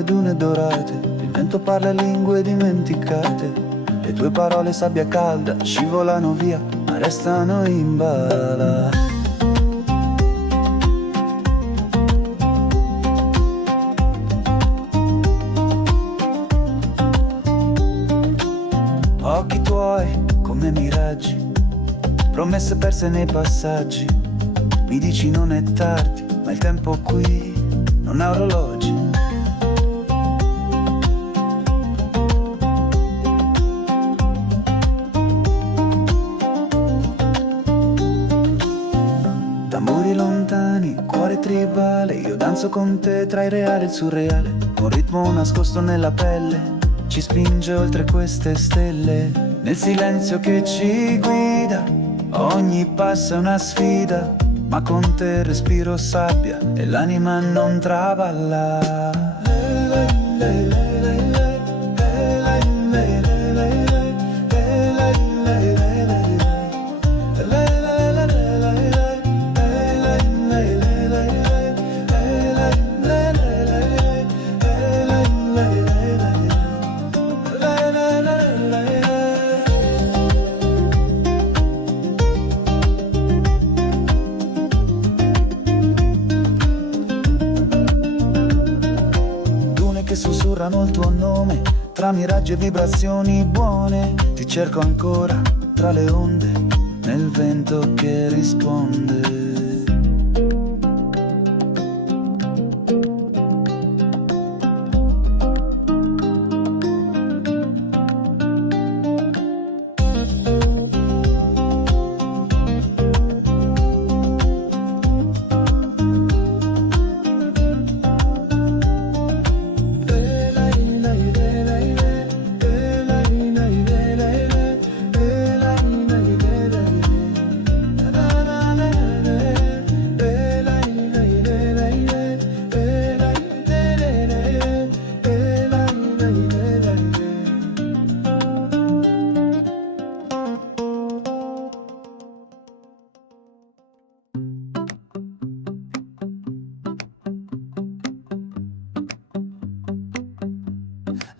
nelle dune dorate, il vento parla lingue dimenticate, le tue parole sabbia calda scivolano via ma restano in bala. Occhi tuoi come miraggi, promesse perse nei passaggi. Mi dici non è tardi, ma il tempo qui non ha orologi. Tamburi lontani, cuore tribale, io danzo con te tra il reale e il surreale. Un ritmo nascosto nella pelle ci spinge oltre queste stelle. Nel silenzio che ci guida, ogni passo è una sfida, ma con te respiro sabbia e l'anima non traballa. Che sussurrano il tuo nome, tra miraggi e vibrazioni buone. Ti cerco ancora, tra le onde, nel vento che risponde.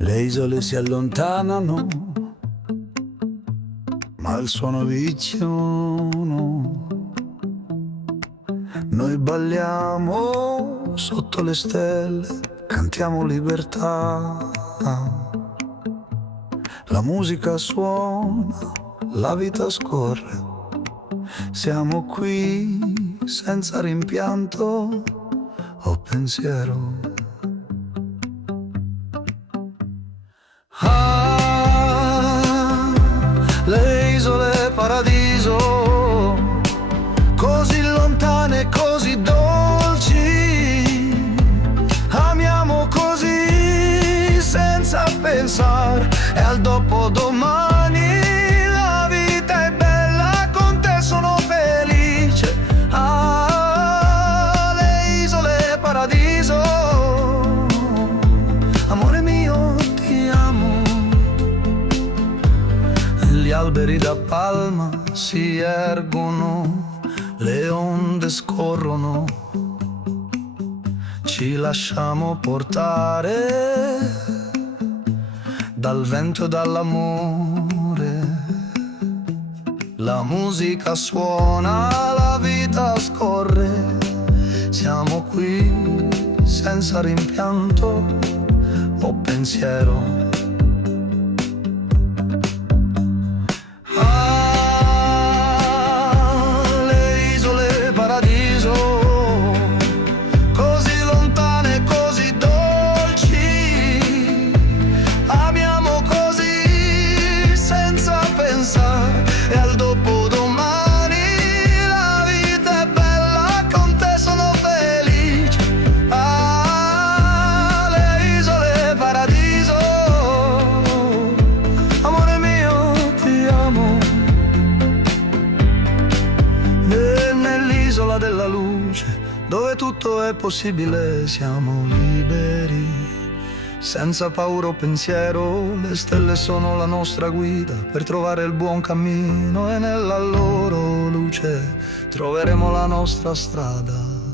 Le isole si allontanano, ma il suono vicino. Noi balliamo sotto le stelle, cantiamo libertà. La musica suona, la vita scorre. Siamo qui senza rimpianto o pensiero. Le isole paradiso, così lontane e così dolci. Amiamo così senza pensare e al dopodomani. La vita è bella, con te sono felice. Le isole paradiso, amore mio ti amo. Gli alberi da palma si ergono, le onde scorrono, ci lasciamo portare dal vento e dall'amore. La musica suona, la vita scorre. Siamo qui senza rimpianto o pensiero. Della luce, dove tutto è possibile, siamo liberi, senza paura o pensiero. Le stelle sono la nostra guida per trovare il buon cammino e nella loro luce troveremo la nostra strada.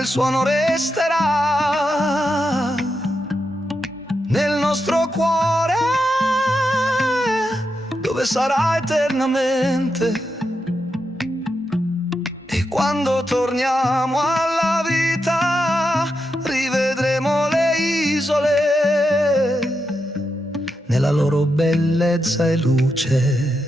il suono resterà nel nostro cuore, dove sarà eternamente. E quando torniamo alla vita rivedremo le isole nella loro bellezza e luce.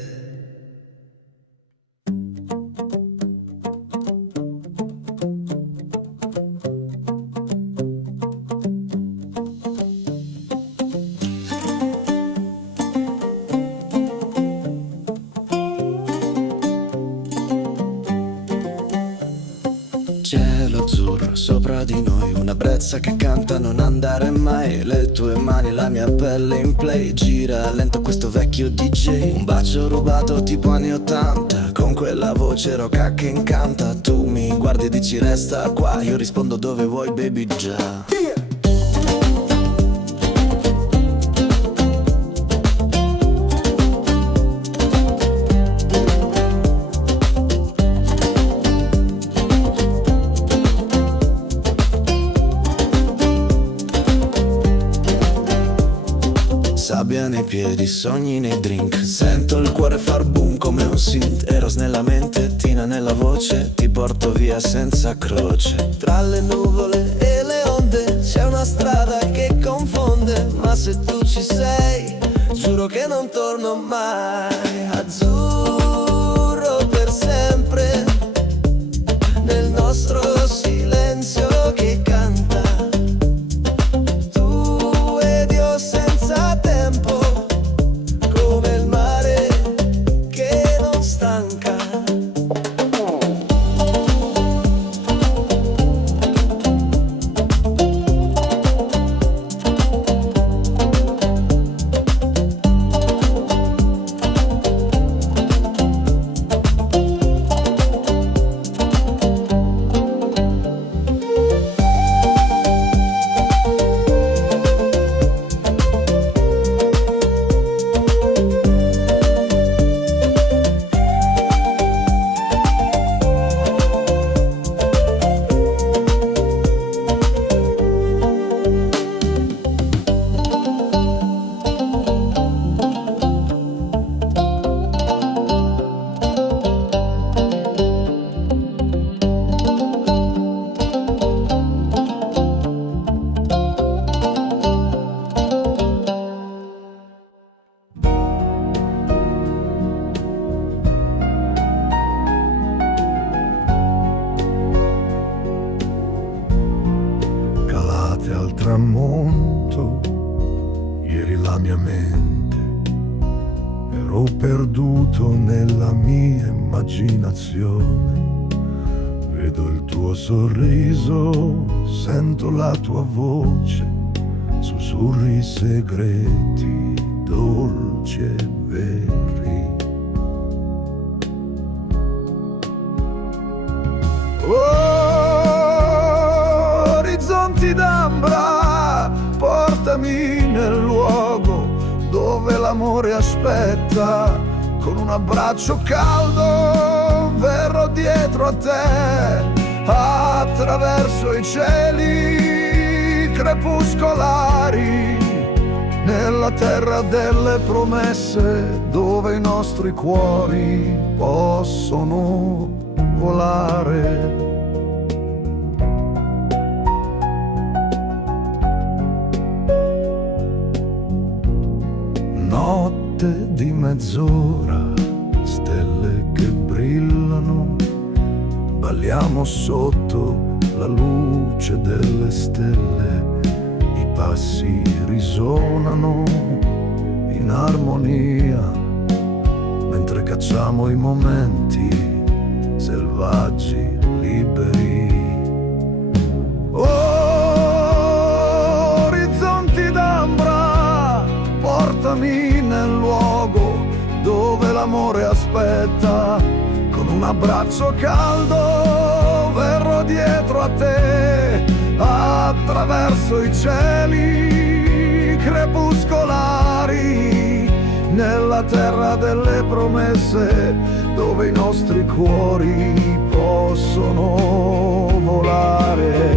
Cielo azzurro sopra di noi, una brezza che canta non andare mai. Le tue mani, la mia pelle in play, gira lento questo vecchio DJ. Un bacio rubato tipo anni 80, con quella voce roca che incanta. Tu mi guardi e dici resta qua, io rispondo dove vuoi baby già. Sabbia nei piedi, sogni nei drink, sento il cuore far boom come un synth. Eros nella mente, Tina nella voce, ti porto via senza croce. Tra le nuvole e le onde c'è una strada che confonde, ma se tu ci sei, giuro che non torno mai. Azzurro per sempre, nel nostro silenzio che canta. Al tramonto, ieri la mia mente, ero perduto nella mia immaginazione. Vedo il tuo sorriso, sento la tua voce, sussurri segreti, dolci e veri. Orizzonti d'ambra, portami nel luogo dove l'amore aspetta. Con un abbraccio caldo verrò dietro a te, attraverso i cieli crepuscolari, nella terra delle promesse, dove i nostri cuori possono volare. Notte di mezz'ora, stelle che brillano, balliamo sotto la luce delle stelle. I passi risonano in armonia, mentre cacciamo i momenti selvaggi, liberi. Orizzonti d'ambra, portami nel luogo dove l'amore aspetta. Con un abbraccio caldo verrò dietro a te, attraverso i cieli crepuscolari, nella terra delle promesse, dove i nostri cuori possono volare.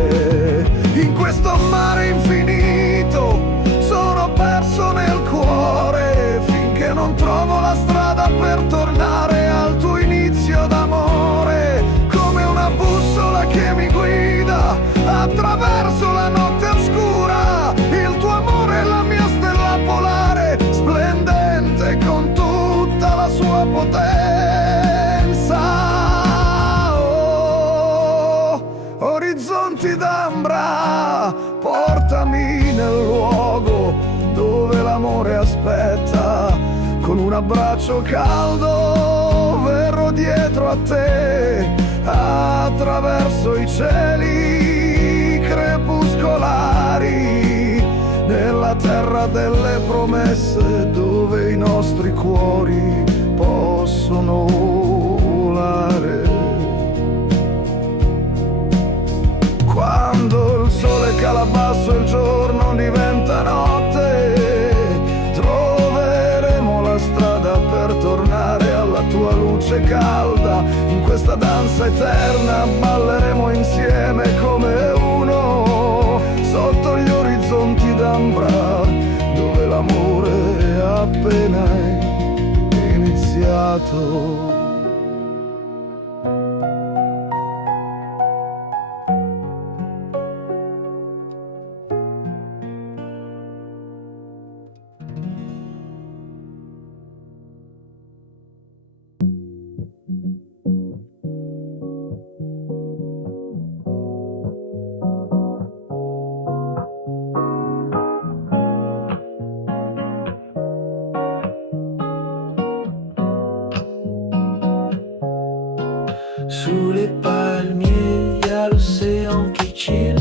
orizzonti d'ambra, portami nel luogo dove l'amore aspetta. Con un abbraccio caldo verrò dietro a te, attraverso i cieli crepuscolari, nella terra delle promesse dove i nostri cuori possono volare. Quando il sole cala basso e il giorno diventa notte, troveremo la strada per tornare alla tua luce calda. In questa danza eterna balleremo insieme come uno, sotto gli orizzonti d'ambra, dove l'amore è appena iniziato. Sous les palmiers, y a l'océan qui chill,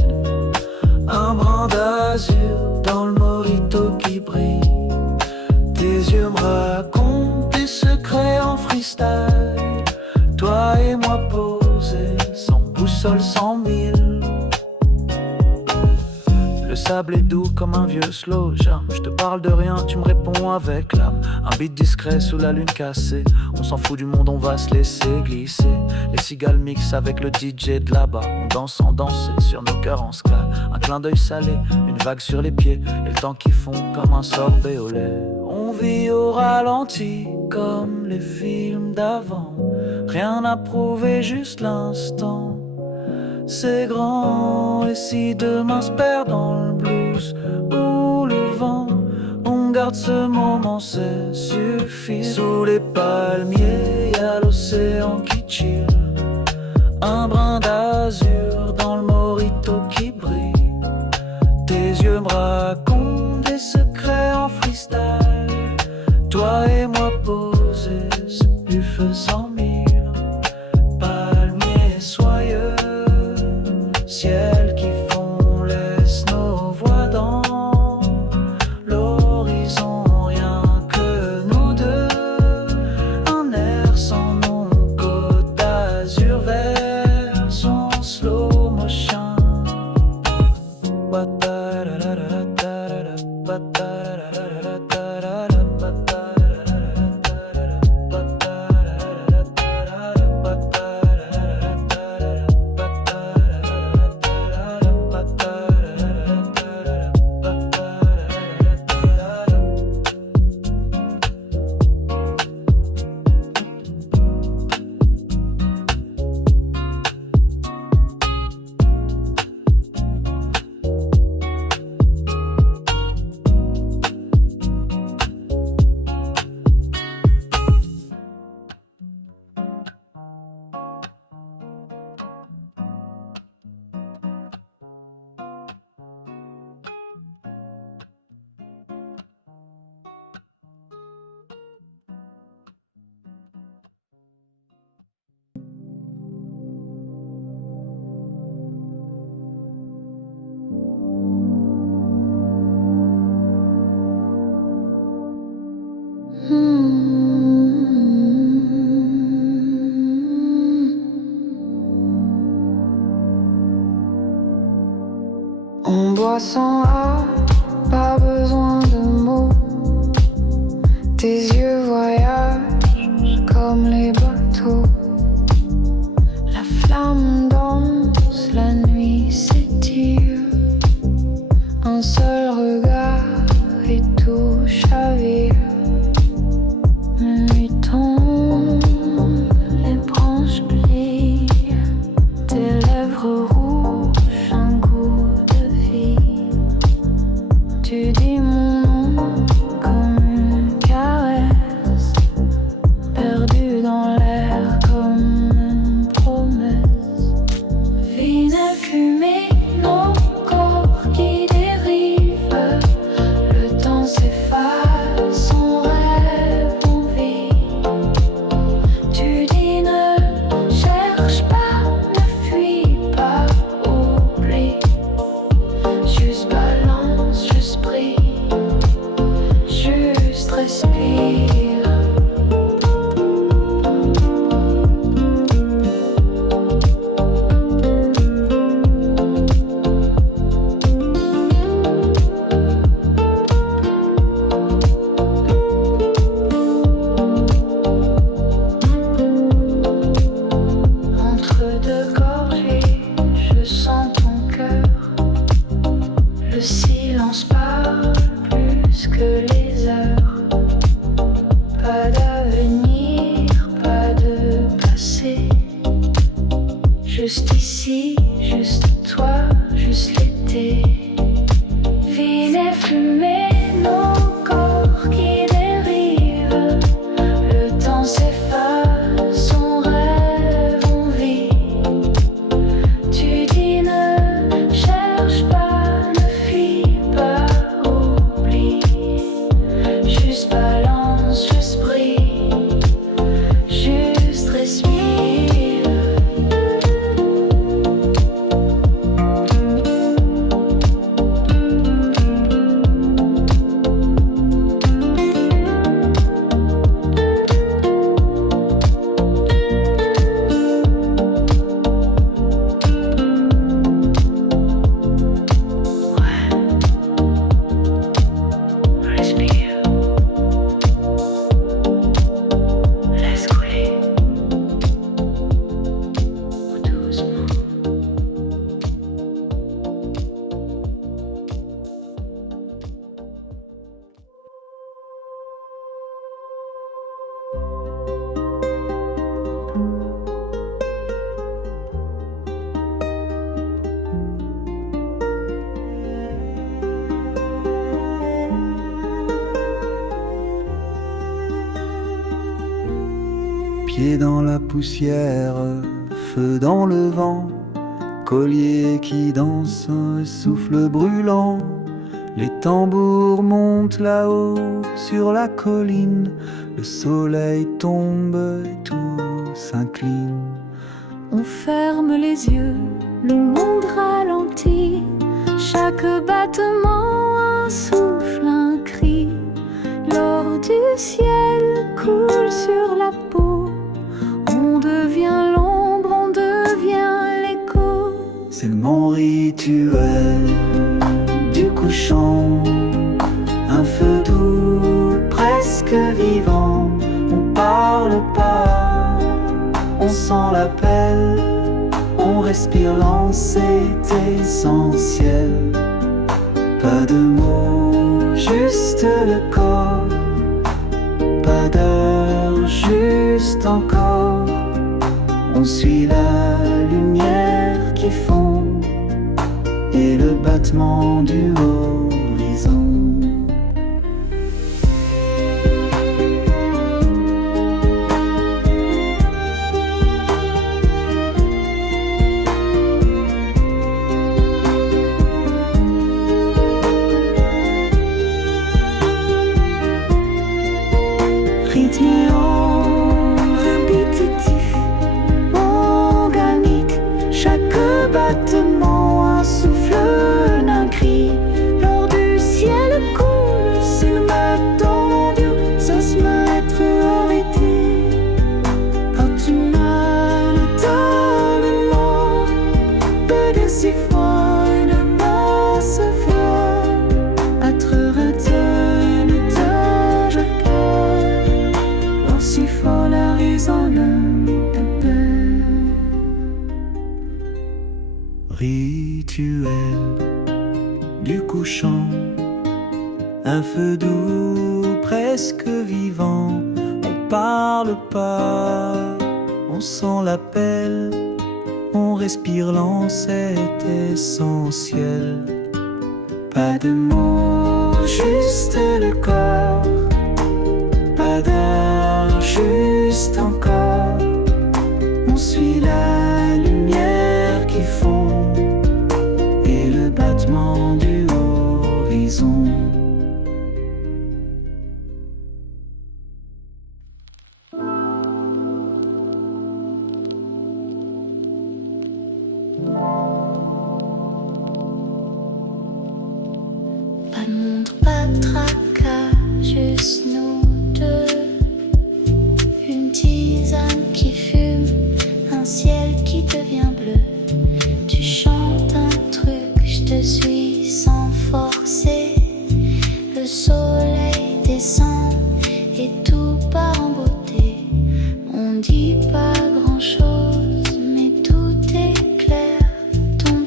un brin d'azur dans le mojito qui brille. Tes yeux me racontent des secrets en freestyle, toi et moi posés, sans boussole, sans mille. Le sable est doux comme un vieux slow jam. Je te parle de rien, tu me réponds avec l'âme. Un beat discret sous la lune cassée. On s'en fout du monde, on va se laisser glisser. Les cigales mixent avec le DJ de là-bas. On danse sans danser, sur nos cœurs en scale. Un clin d'œil salé, une vague sur les pieds. Et le temps qui fond comme un sorbet au lait. On vit au ralenti comme les films d'avant. Rien à prouver, juste l'instant. C'est grand, et si demain se perd dans le blues ou le vent, on garde ce moment, c'est suffisant. Sous les palmiers, y a l'océan qui chill, un brin d'azur dans le mojito qui brille. Tes yeux me racontent des secrets en freestyle, toi et moi posés, c'est plus faisant mille. Palmiers soyeux, ciel qui fond, laisse nos voix dans l'horizon, rien que nous deux. Un air sans nom, côte d'azur vert, son slow motion. On boit sans art, pas besoin de mots. Tes yeux voyagent comme les bateaux. La flamme danse, la nuit s'étire. Un seul regard et tout chavire. Minuit tombe, les branches plient. Tes lèvres rouges, un goût de vie. Tu dis mon nom comme une caresse, perdue dans l'air comme une promesse. ici, juste toi, juste l'été. Ville et fumée, nos corps qui dérivent. Le temps s'efface, on rêve, on vit. Tu dis ne cherche pas, ne fuis pas, oublie. Juste balance, juste brille, juste respire. Respire. Laisse couler. Doucement. Pieds dans la poussière, feu dans le vent, collier qui danse, souffle brûlant. Les tambours montent là-haut sur la colline, le soleil tombe et tout s'incline. On ferme les yeux, le monde ralentit. Chaque battement, un souffle, un cri. L'or du ciel coule sur la peau. On devient l'ombre, on devient l'écho. C'est mon rituel du couchant, un feu doux, presque vivant. On parle pas, on sent l'appel, on respire l'an, c'est essentiel. Pas de mots, juste le corps, pas d'heure, juste encore. On suit la lumière qui fond et le battement du horizon. Rythme répétitif, organique. Chaque battement, un souffle, un cri. L'or du ciel coule, s'il me tend Dieu, ça se mettre arrêté. Quand tu m'as le donnement, peu de si froid et de masse froid. Être retenu de je cœur, si faut la raison de paix. Rituel du couchant, un feu doux, presque vivant. On parle pas, on sent l'appel, on respire l'an, c'est essentiel. Pas de mots, juste le corps, pas d'heure, juste encore. On suit la lumière qui fond et le battement du horizon. Pas de montre, pas de tracas, juste nous deux. Une tisane qui fume, un ciel qui devient bleu. Tu chantes un truc, je te suis sans forcer. Le soleil descend et tout part en beauté. On dit pas grand chose, mais tout est clair. Ton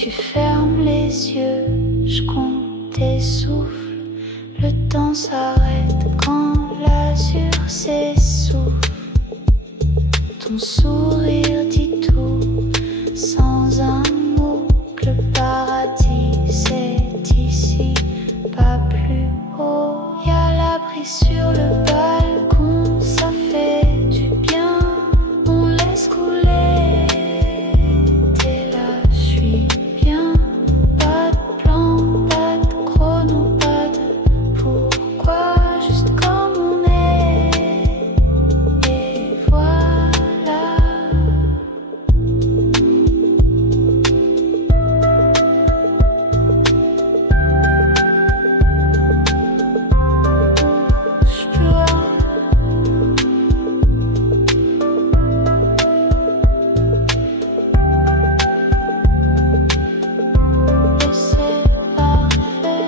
Tu fermes les yeux, je compte tes souffles. Le temps s'arrête quand l'azur s'essouffle. Ton sourire dit tout sans un mot que le paradis c'est ici, pas plus haut. Y'a l'abri sur le balcon, ça fait du bien. On laisse couler, t'es là, je suis bien. Pas de plan, pas de chrono, pas de pourquoi, juste comme on est. Et voilà. Je peux et c'est parfait.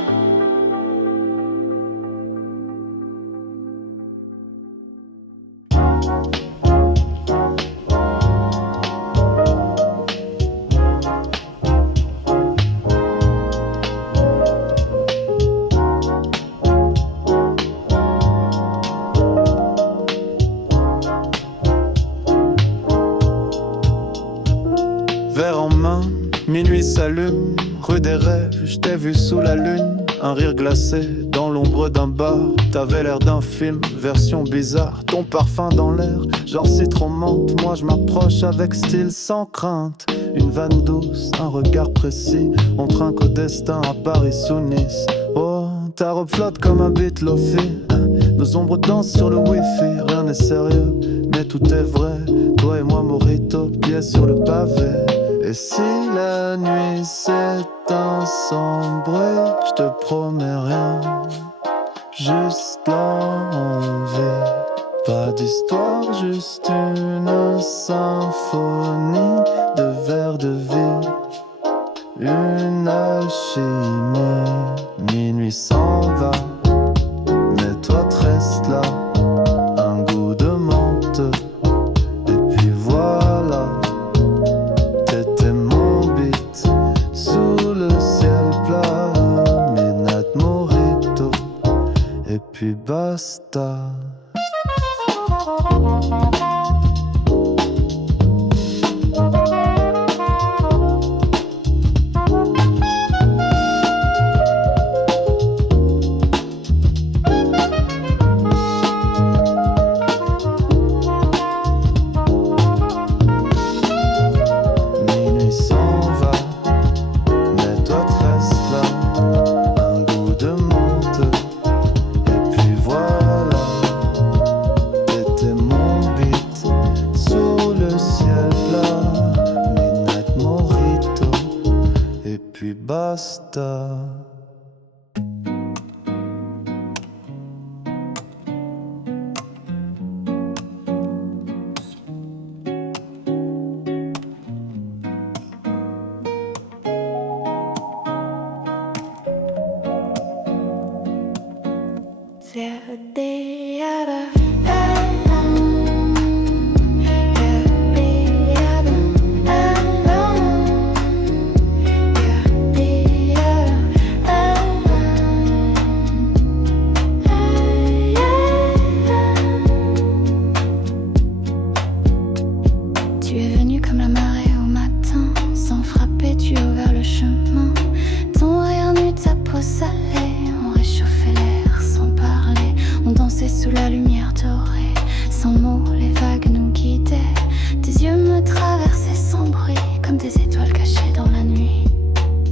Verre en main, minuit s'allume, rue des rêves, je t'ai vu sous la lune. Un rire glacé dans l'ombre d'un bar. T'avais l'air d'un film, version bizarre. Ton parfum dans l'air, genre citron menthe. Moi je m'approche avec style sans crainte. Une vanne douce, un regard précis. On trinque au destin à Paris sous Nice. Oh, ta robe flotte comme un beat lofi. Nos ombres dansent sur le wifi. Rien n'est sérieux, mais tout est vrai. Toi et moi mojito, pieds sur le pavé. Et si la nuit s'éteint sans bruit, je te promets rien, juste l'envie. Pas d'histoire, juste une symphonie de vers de vie, une alchimie. Minuit s'en va, mais toi tu restes là. Un goût de menthe, et puis voilà. T'étais mon beat sous le ciel plat. Midnight mojito, et puis basta. Minuit s'en va, mais toi tu restes là. Un goût de menthe, et puis voilà. T'étais mon beat sous le ciel plat. Midnight mojito, et puis basta. Tu es venu comme la marée au matin, sans frapper, tu as ouvert le chemin. Ton rire nu, ta peau salée, on réchauffait l'air sans parler. On dansait sous la lumière dorée, sans mots, les vagues nous guidaient. Tes yeux me traversaient sans bruit, comme des étoiles cachées dans la nuit.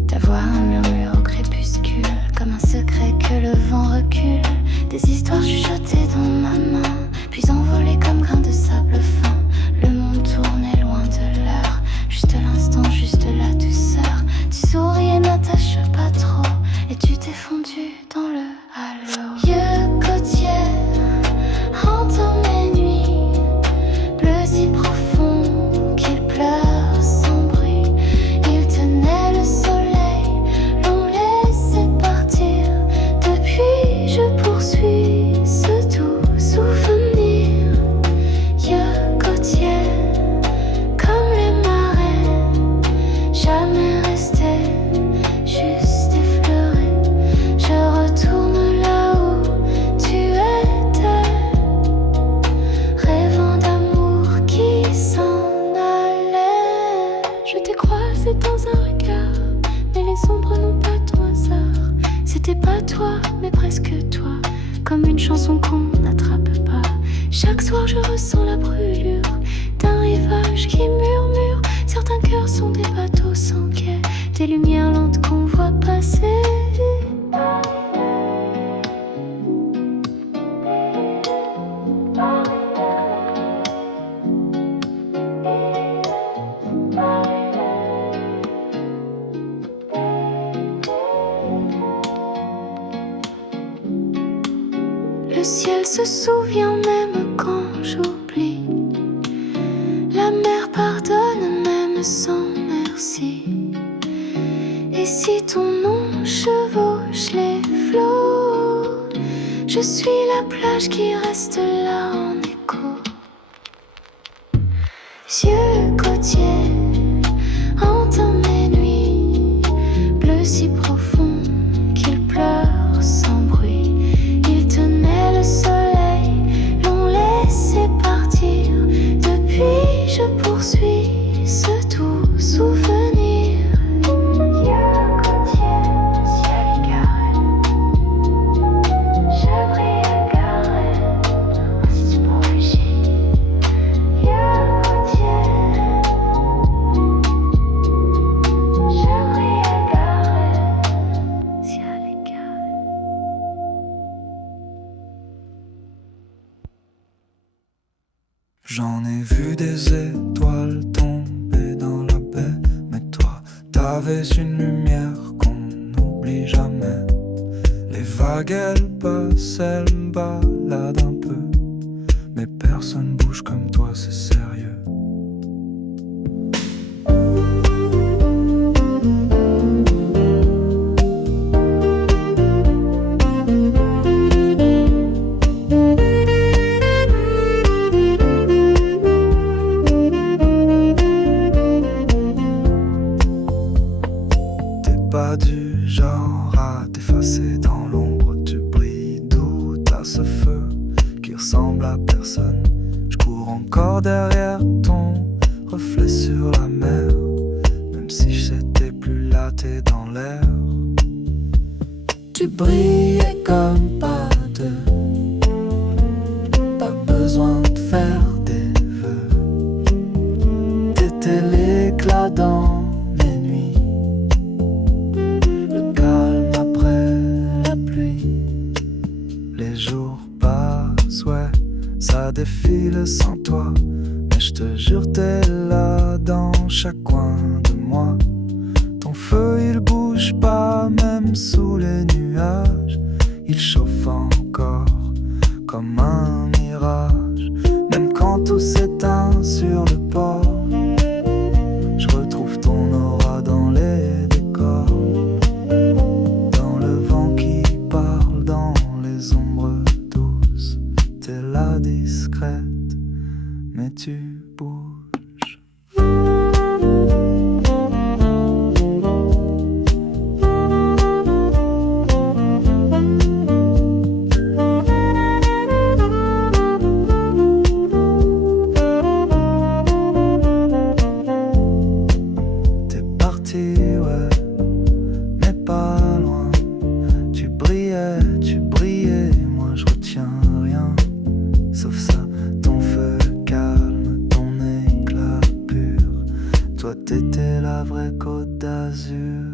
Ta voix, un murmure au crépuscule, comme un secret que le vent recule. Des histoires chuchotées dans ma main, puis envolées comme grains de sable fin. Le monde tournait loin de l'heure, juste l'instant, juste la douceur. Tu souris et n'attaches pas trop, et tu t'es fondu dans le halo. Yeux côtiers, hantant mes nuits, bleus si profonds qu'il pleure sans bruit. Il tenait le soleil, dans un regard, mais les ombres n'ont pas ton hasard. C'était pas toi, mais presque toi, comme une chanson qu'on n'attrape pas. Chaque soir je ressens la brûlure d'un rivage qui murmure. Certains cœurs sont des bateaux sans quai, des lumières lentes qu'on voit passer. Le ciel se souvient même quand j'oublie. La mer pardonne même sans merci. Et si ton nom chevauche les flots, je suis la plage qui reste là en écho. Yeux côtiers, entends mes nuits, bleu si profond qu'il pleure sans bruit. Ils tenaient le soleil, l'ont laissé partir. Depuis je poursuis ce doux souvenir. Yeux côtiers, ciel égaré, je brille égaré, ainsi pour fléchir. Yeux côtiers, je brille égaré, ciel égaré. J'en ai vu des étoiles tomber dans la baie, mais toi, t'avais une lumière qu'on n'oublie jamais. Les vagues, elles passent, elles me baladent un peu, mais personne bouge comme toi, c'est sérieux. Pas du genre à t'effacer dans l'ombre, tu brilles doux, t'as ce feu qui ressemble à personne. Je cours encore derrière ton reflet sur la mer, même si je sais t'es plus là, t'es dans l'air. Tu brillais comme pas deux, pas besoin de faire des vœux. T'étais l'éclat dans mes nuits, ouais, ça défile sans toi, mais je te jure t'es là dans chaque coin de moi. Ton feu il bouge pas même sous les nuages, il chauffe encore comme un mirage. Même quand tout s'éteint sur le port, je retrouve ton aura dans les décors, dans le vent qui parle, dans les ombres douces. T'es là discrète, mais tu bouges. T'es parti, ouais, mais pas loin. Tu brillais, moi je retiens rien. Sauf ça, ton feu calme, ton éclat pur. Toi t'étais la vraie Côte d'Azur.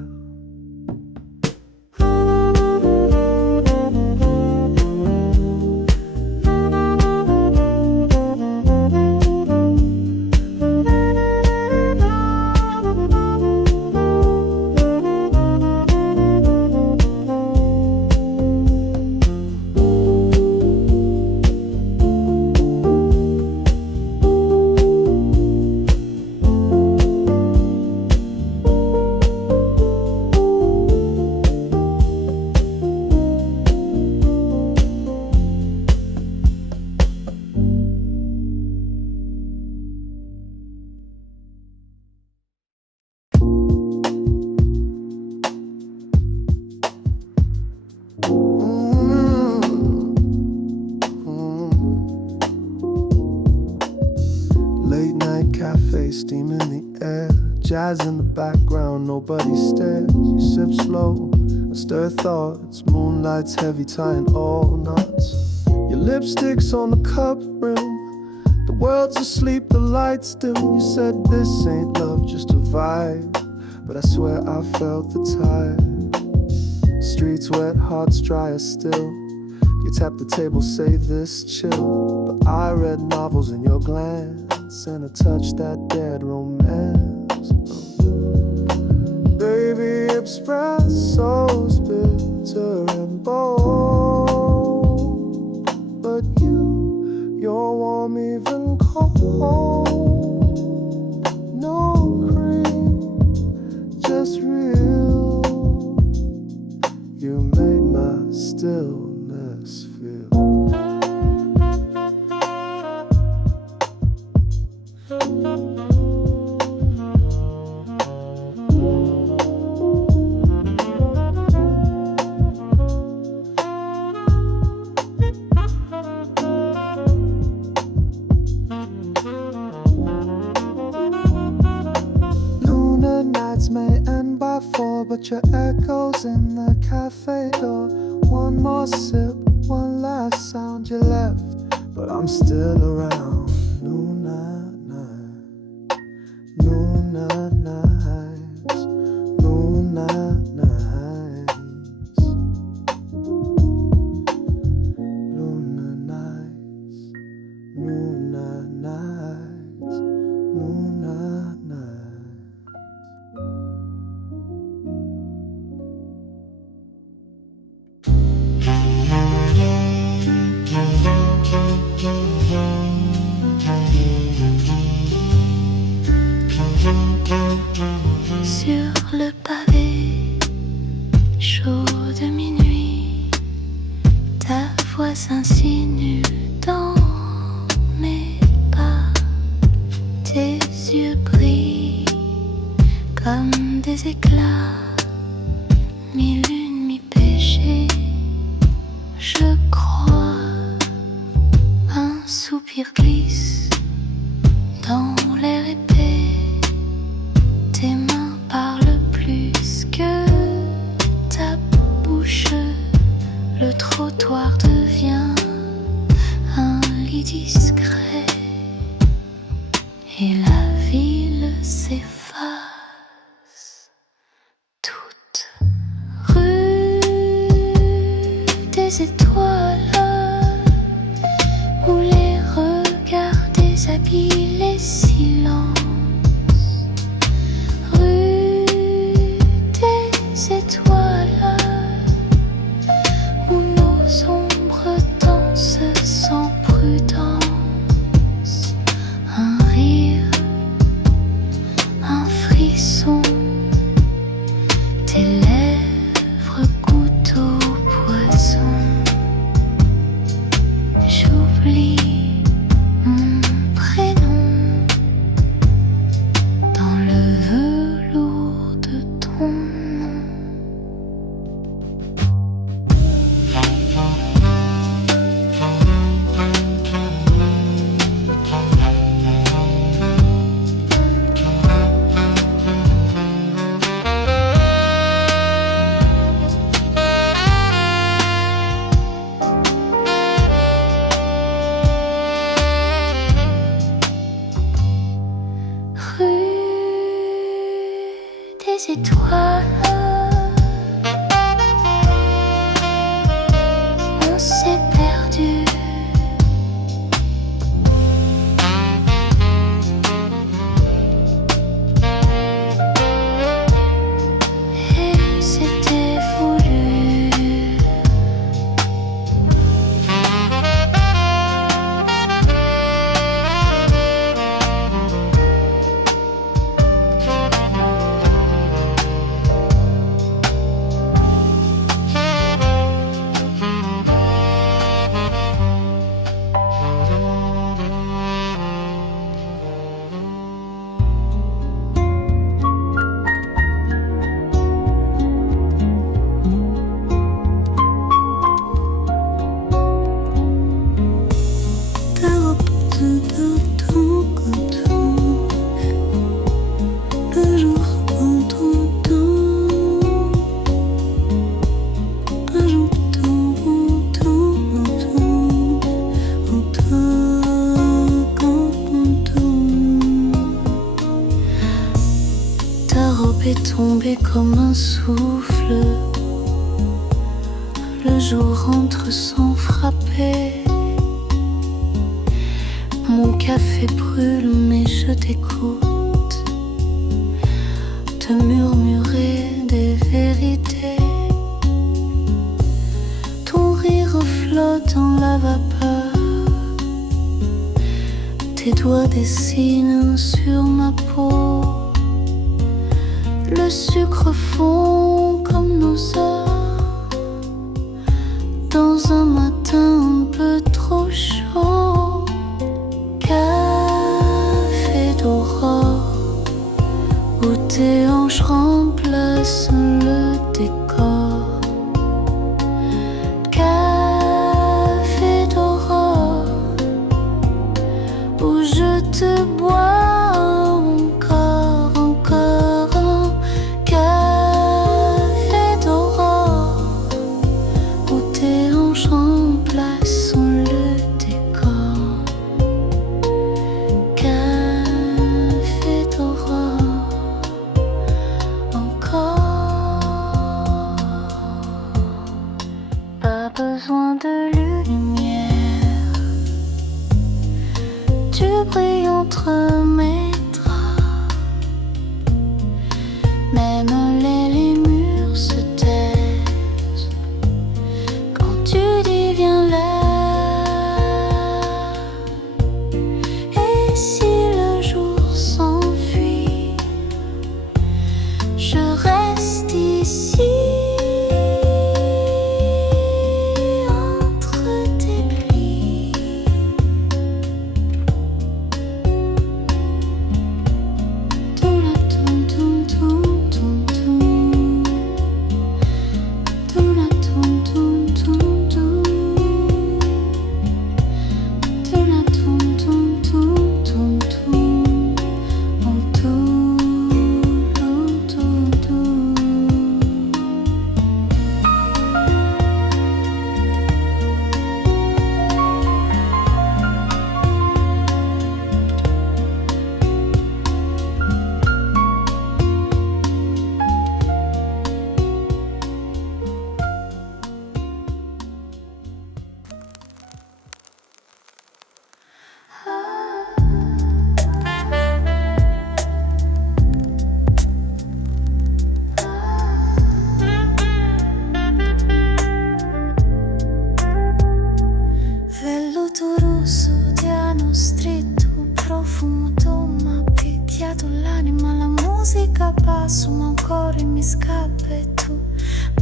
jazz in the background, nobody stares. You sip slow, I stir thoughts. Moonlight's heavy, tying all knots. Your lipstick's on the cup rim. The world's asleep, the lights dim. You said this ain't love, just a vibe. But I swear I felt the tide. Streets wet, hearts drier still. You tap the table, say this chill. But I read novels in your glance, and I touched that dead romance. Baby, espresso's bitter and bold, but you're warm even cold. No cream, just real. You made my stillness feel. May end by 4, but your echoes in the cafe door. One more sip, one last sound. You left, but I'm still around. Moonlight nights, moonlight nights, moonlight nights, moonlight nights, moonlight nights, moonlight nights. Sur le pavé, chaud de minuit, ta voix s'insinue dans mes pas. Tes yeux brillent comme des éclats, mi-lune, mi-péché. Je crois, un soupir glisse dans l'air épais. Tes mains parlent plus que ta bouche. Le trottoir devient un lit discret et la ville s'efface. Toute rue des étoiles où les regards déshabillent les silences. Rue des étoiles où nos ombres dansent sans prudence. Un rire, un frisson, tes lèvres goûtent au poison. J'oublie mon prénom dans le velours de ton nom. Rue des étoiles, on s'est perdu. Et c'était voulu. T'es comme un souffle, le jour entre sans frapper. Mon café brûle mais je t'écoute te murmurer des vérités. Ton rire flotte dans la vapeur, tes doigts dessinent sur ma peau. Le sucre fond comme nos heures dans un matin un peu trop chaud. Café d'aurore où tes hanches remplacent le décor. Café d'aurore où je te bois. Besoin de lumière, tu brilles entre mes draps. Même les murs se taisent quand tu dis viens là. Et si le jour s'enfuit, je reste ici. Passo ma un cuore mi scappa e tu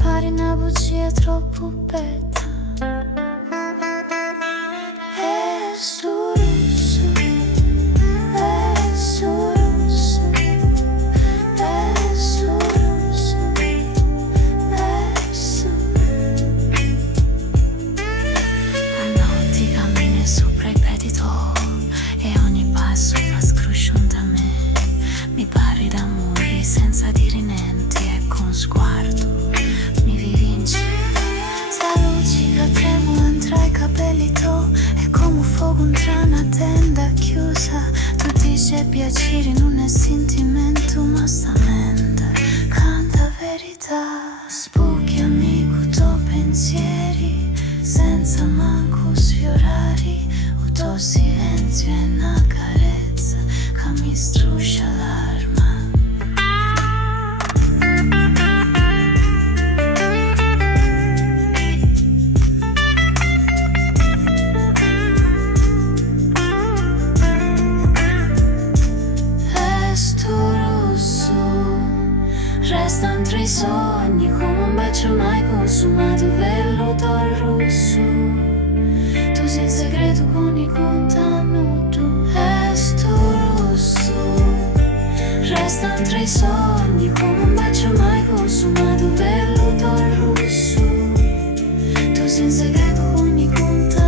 pari una bugia troppo bella. È su rosso, è su rosso, è su rosso, è su. A notti cammini sopra i piedi tuoi e ogni passo fa scrusciunta a me. Mi pari d'amore senza dire niente e con sguardo mi rivinci. Sta luce che tremola tra i capelli tuoi è come un fuoco tra una tenda chiusa. Tu dici piacere non è sentimento ma sta mente canta verità. Spucchi amico tuoi pensieri senza manco sfiorare. O tuo silenzio è una carezza che mi struscia l'arma. Resta tra i sogni come un bacio mai consumato, velluto rosso. Tu sei il segreto con i contenuti, è sto rosso. Resta tra i sogni come un bacio mai consumato, velluto rosso. Tu sei il segreto con i contenuti.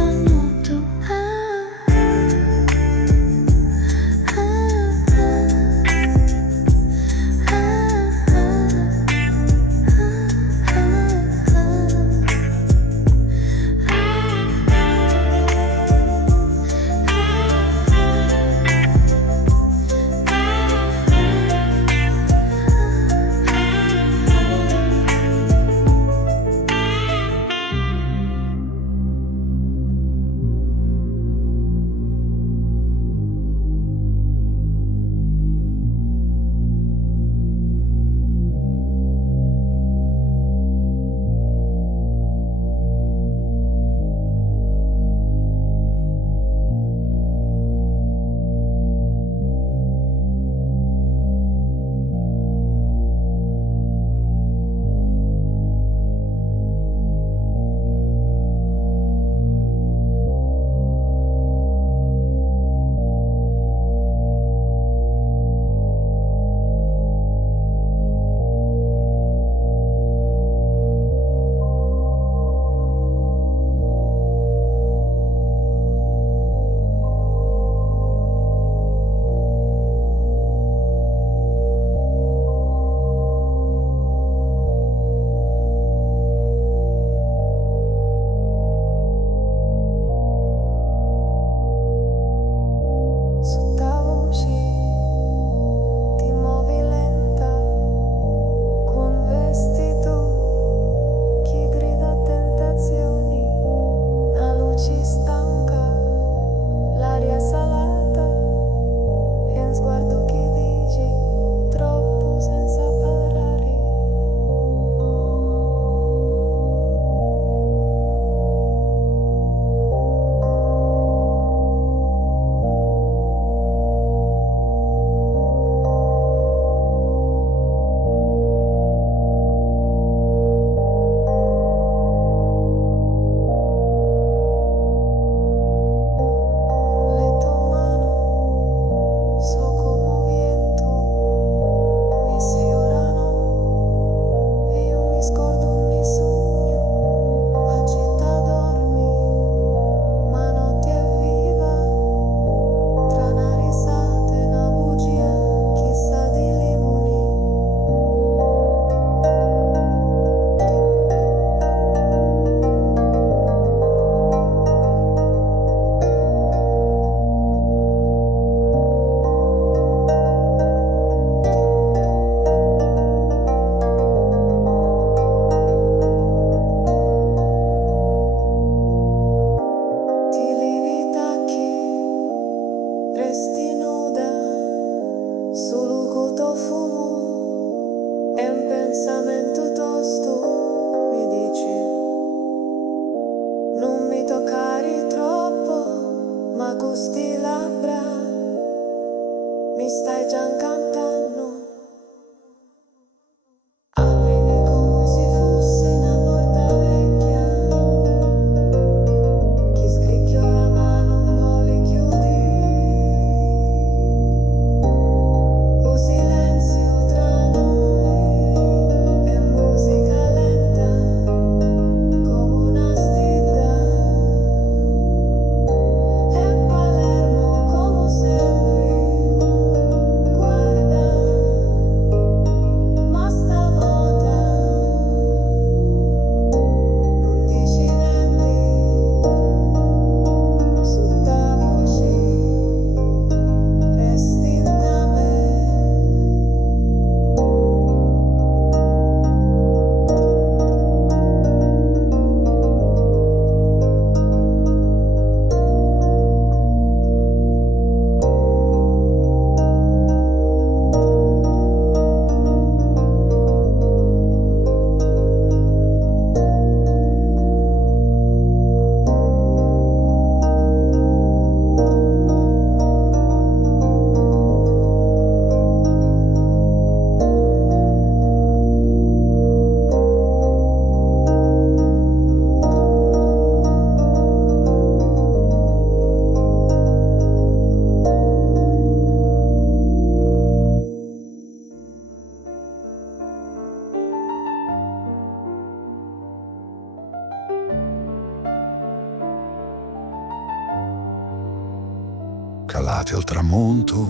calati al tramonto.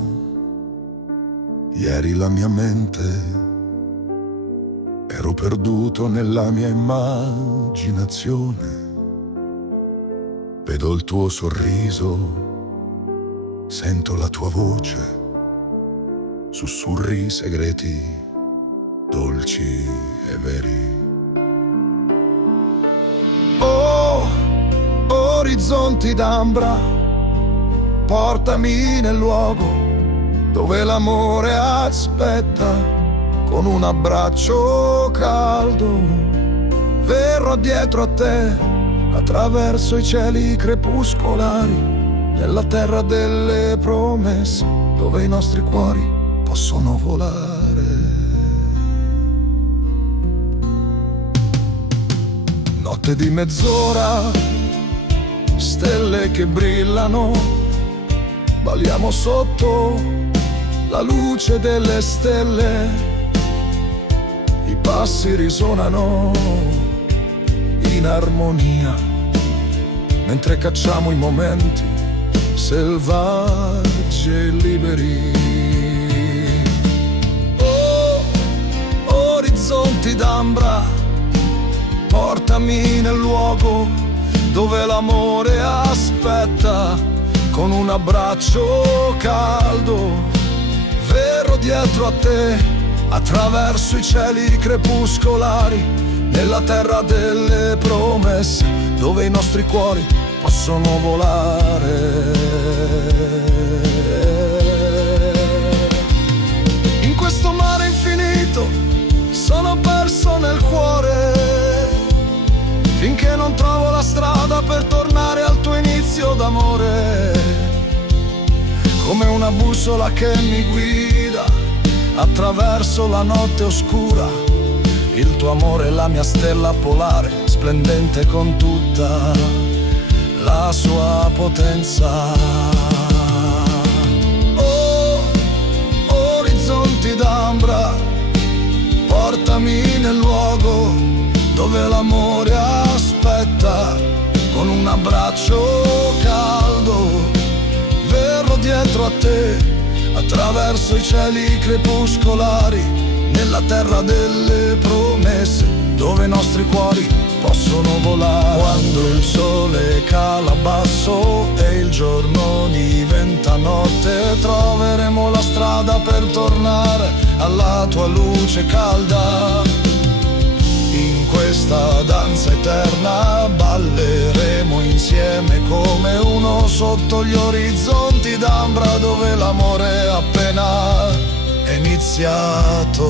Ieri la mia mente, ero perduto nella mia immaginazione. Vedo il tuo sorriso, sento la tua voce, sussurri segreti, dolci e veri. Oh, orizzonti d'ambra, portami nel luogo dove l'amore aspetta, con un abbraccio caldo. Verrò dietro a te, attraverso i cieli crepuscolari, nella terra delle promesse, dove i nostri cuori possono volare. Notte di mezz'ora, stelle che brillano, balliamo sotto la luce delle stelle. I passi risuonano in armonia, mentre cacciamo i momenti selvaggi e liberi. Oh, orizzonti d'ambra, portami nel luogo dove l'amore aspetta, con un abbraccio caldo. Verrò dietro a te, attraverso i cieli crepuscolari, nella terra delle promesse, dove i nostri cuori possono volare. In questo mare infinito sono perso nel cuore, finché non trovo la strada per tornare al tuo inizio d'amore. Come una bussola che mi guida attraverso la notte oscura, il tuo amore è la mia stella polare, splendente con tutta la sua potenza. Oh, orizzonti d'ambra, portami nel luogo dove l'amore aspetta, con un abbraccio caldo. Verrò dietro a te, attraverso i cieli crepuscolari, nella terra delle promesse, dove i nostri cuori possono volare. Quando il sole cala basso e il giorno diventa notte, troveremo la strada per tornare alla tua luce calda. In questa danza eterna balleremo insieme come uno sotto gli orizzonti d'ambra, dove l'amore è appena iniziato.